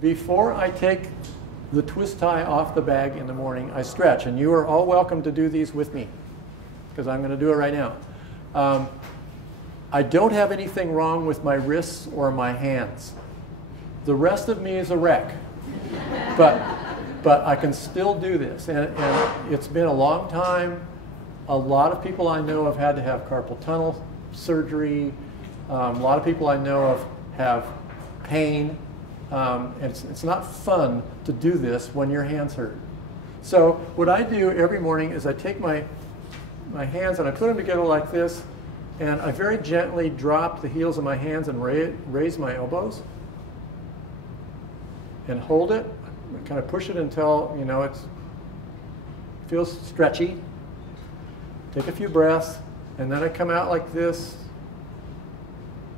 before I take the twist tie off the bag in the morning, I stretch. And you are all welcome to do these with me, because I'm going to do it right now. I don't have anything wrong with my wrists or my hands. The rest of me is a wreck. But I can still do this. And it's been a long time. A lot of people I know have had to have carpal tunnel surgery. A lot of people I know of have pain. And it's not fun to do this when your hands hurt. So what I do every morning is I take my hands and I put them together like this, and I very gently drop the heels of my hands and raise my elbows and hold it. Kind of push it until, you know, it feels stretchy. Take a few breaths, and then I come out like this,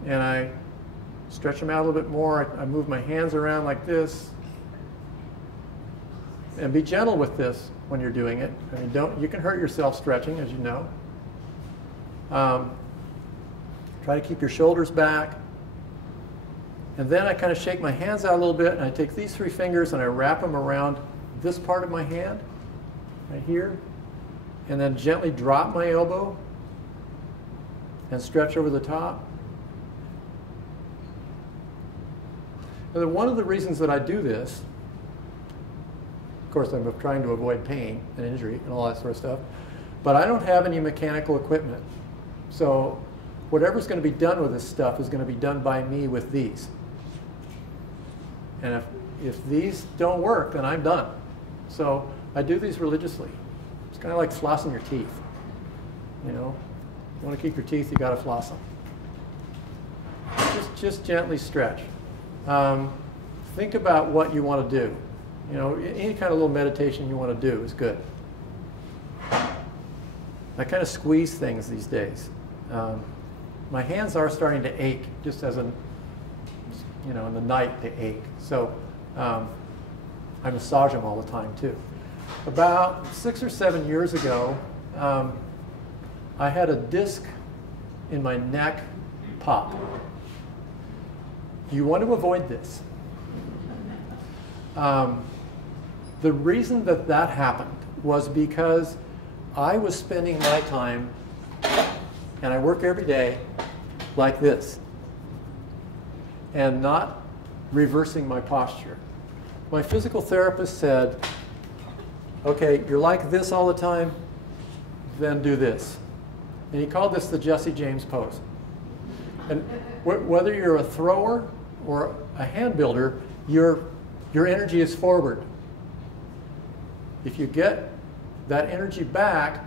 and I stretch them out a little bit more. I move my hands around like this. And be gentle with this when you're doing it. I mean, you can hurt yourself stretching, as you know. Try to keep your shoulders back. And then I kind of shake my hands out a little bit, and I take these 3 fingers and I wrap them around this part of my hand, right here, and then gently drop my elbow and stretch over the top. And then one of the reasons that I do this, of course, I'm trying to avoid pain and injury and all that sort of stuff, but I don't have any mechanical equipment. So whatever's going to be done with this stuff is going to be done by me with these. And if these don't work, then I'm done. So I do these religiously. It's kind of like flossing your teeth. You know, you want to keep your teeth, you got to floss them. Just gently stretch. Think about what you want to do. You know, any kind of little meditation you want to do is good. I kind of squeeze things these days. My hands are starting to ache, just as in, you know, in the night they ache. So I massage them all the time too. About 6 or 7 years ago, I had a disc in my neck pop. You want to avoid this. The reason that that happened was because I was spending my time, and I work every day, like this, and not reversing my posture. My physical therapist said, okay, you're like this all the time, then do this. And he called this the Jesse James pose. And whether you're a thrower or a hand builder, your energy is forward. If you get that energy back,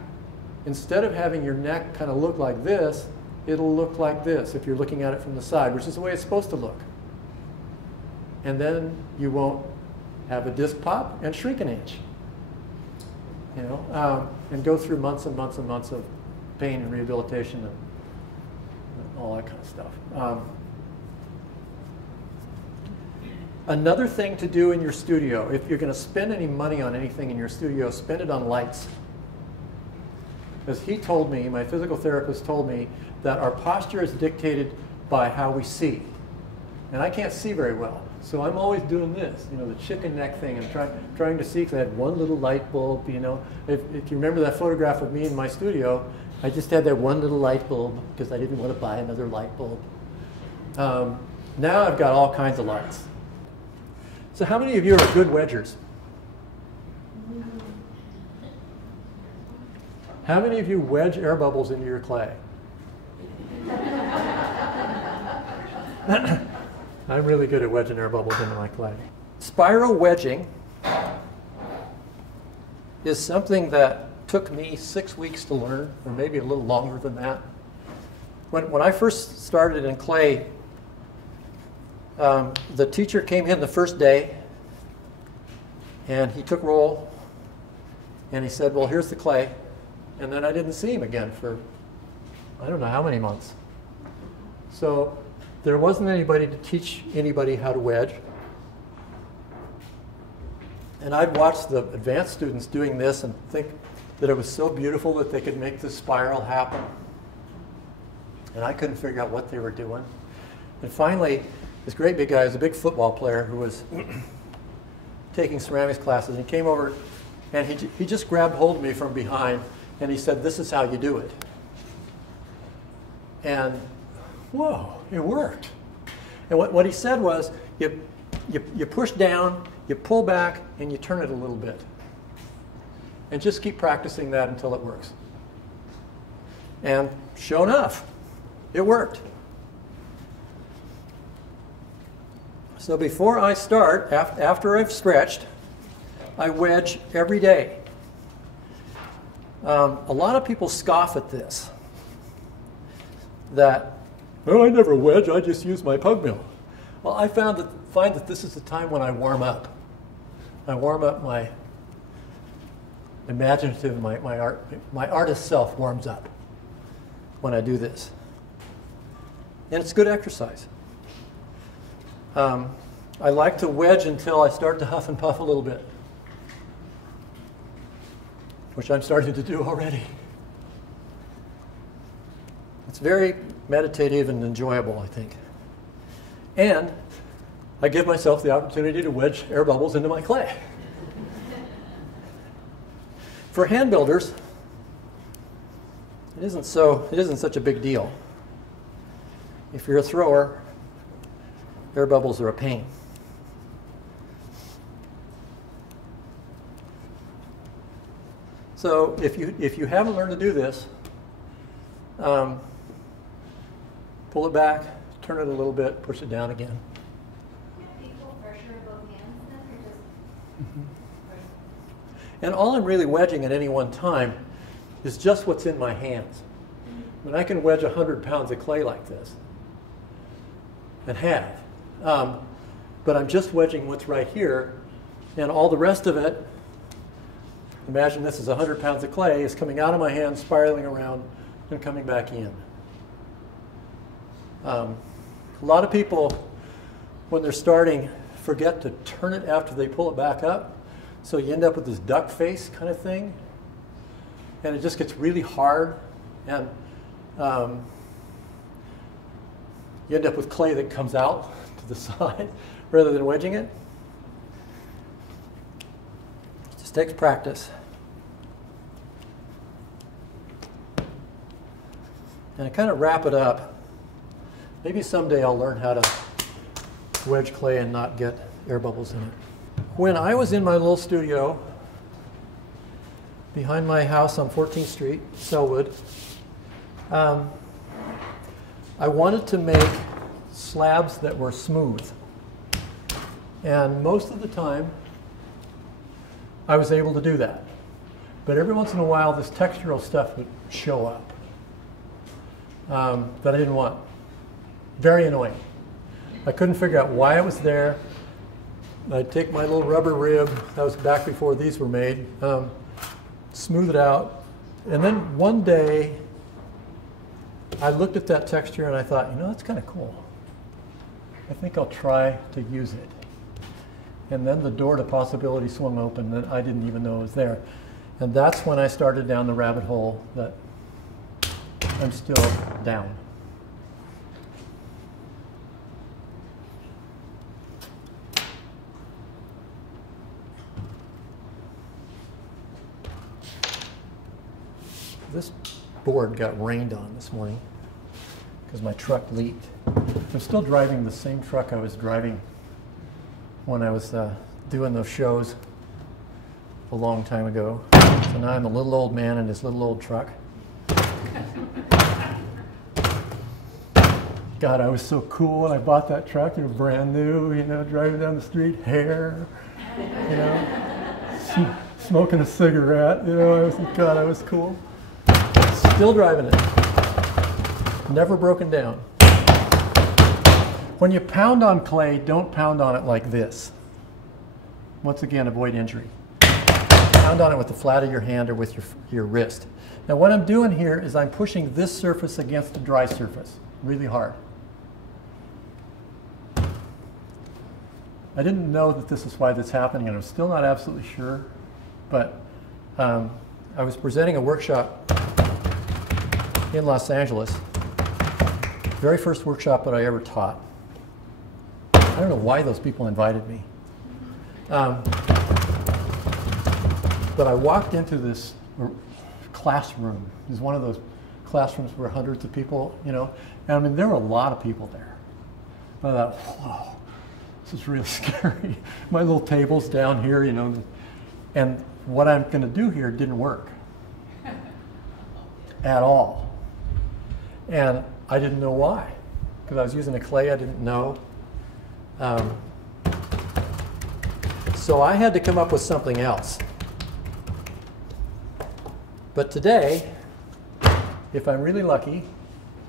instead of having your neck kind of look like this, it'll look like this if you're looking at it from the side, which is the way it's supposed to look. And then you won't have a disc pop and shrink an inch. You know, and go through months and months and months of pain and rehabilitation and all that kind of stuff. Another thing to do in your studio, if you're going to spend any money on anything in your studio, spend it on lights. Because he told me, my physical therapist told me, that our posture is dictated by how we see. And I can't see very well. So I'm always doing this, you know, the chicken neck thing, and trying to see, because I had one little light bulb, you know. If you remember that photograph of me in my studio, I just had that one little light bulb because I didn't want to buy another light bulb. Now I've got all kinds of lights. So how many of you are good wedgers? How many of you wedge air bubbles into your clay? I'm really good at wedging air bubbles into my clay. Spiral wedging is something that took me 6 weeks to learn, or maybe a little longer than that. When I first started in clay, the teacher came in the first day, and he took roll, and he said, well, here's the clay. And then I didn't see him again for, I don't know how many months. So there wasn't anybody to teach anybody how to wedge. And I'd watch the advanced students doing this and think that it was so beautiful that they could make this spiral happen. And I couldn't figure out what they were doing. And finally, this great big guy, he was a big football player who was taking ceramics classes, and he came over and he just grabbed hold of me from behind and he said, "This is how you do it." And whoa, it worked. And what he said was, you push down, you pull back, and you turn it a little bit. And just keep practicing that until it works. And sure enough, it worked. So before I start, after I've stretched, I wedge every day. A lot of people scoff at this. That, "Oh, I never wedge, I just use my pug mill." Well, I find that this is the time when I warm up. I warm up my imaginative, my artist self warms up when I do this. And it's good exercise. I like to wedge until I start to huff and puff a little bit, which I'm starting to do already. It's very meditative and enjoyable, I think. And I give myself the opportunity to wedge air bubbles into my clay. For hand builders, it isn't such a big deal. If you're a thrower, air bubbles are a pain. So if you haven't learned to do this, pull it back, turn it a little bit, push it down again. Can equal pressure in both hands then, or just? Mm-hmm. And all I'm really wedging at any one time is just what's in my hands. I mean, I can wedge 100 pounds of clay like this, and have. But I'm just wedging what's right here, and all the rest of it, imagine this is 100 pounds of clay, is coming out of my hand, spiraling around, and coming back in. A lot of people, when they're starting, forget to turn it after they pull it back up, so you end up with this duck face kind of thing, and it just gets really hard, and you end up with clay that comes out to the side rather than wedging it. It just takes practice. And to kind of wrap it up, maybe someday I'll learn how to wedge clay and not get air bubbles in it. When I was in my little studio behind my house on 14th Street, Selwood, I wanted to make slabs that were smooth. And most of the time, I was able to do that. But every once in a while, this textural stuff would show up that I didn't want. Very annoying. I couldn't figure out why it was there. I'd take my little rubber rib, that was back before these were made, smooth it out, and then one day I looked at that texture and I thought, you know, that's kind of cool. I think I'll try to use it. And then the door to possibility swung open and I didn't even know it was there. And that's when I started down the rabbit hole that I'm still down. This board got rained on this morning because my truck leaked. I'm still driving the same truck I was driving when I was doing those shows a long time ago. So now I'm a little old man in this little old truck. God, I was so cool when I bought that truck. It was brand new, you know, driving down the street, hair, you know, smoking a cigarette, you know. God, I was cool. Still driving it. Never broken down. When you pound on clay, don't pound on it like this. Once again, avoid injury. Pound on it with the flat of your hand or with your wrist. Now what I'm doing here is I'm pushing this surface against the dry surface really hard. I didn't know that this is why this is happening, and I'm still not absolutely sure, but I was presenting a workshop in Los Angeles, very first workshop that I ever taught. don't know why those people invited me. But I walked into this classroom. It was one of those classrooms where hundreds of people, you know, and I mean, there were a lot of people there. And I thought, whoa, this is really scary. My little table's down here, you know, and what I'm going to do here didn't work at all. And I didn't know why, because I was using a clay I didn't know. So I had to come up with something else. But today, if I'm really lucky,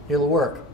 it'll work.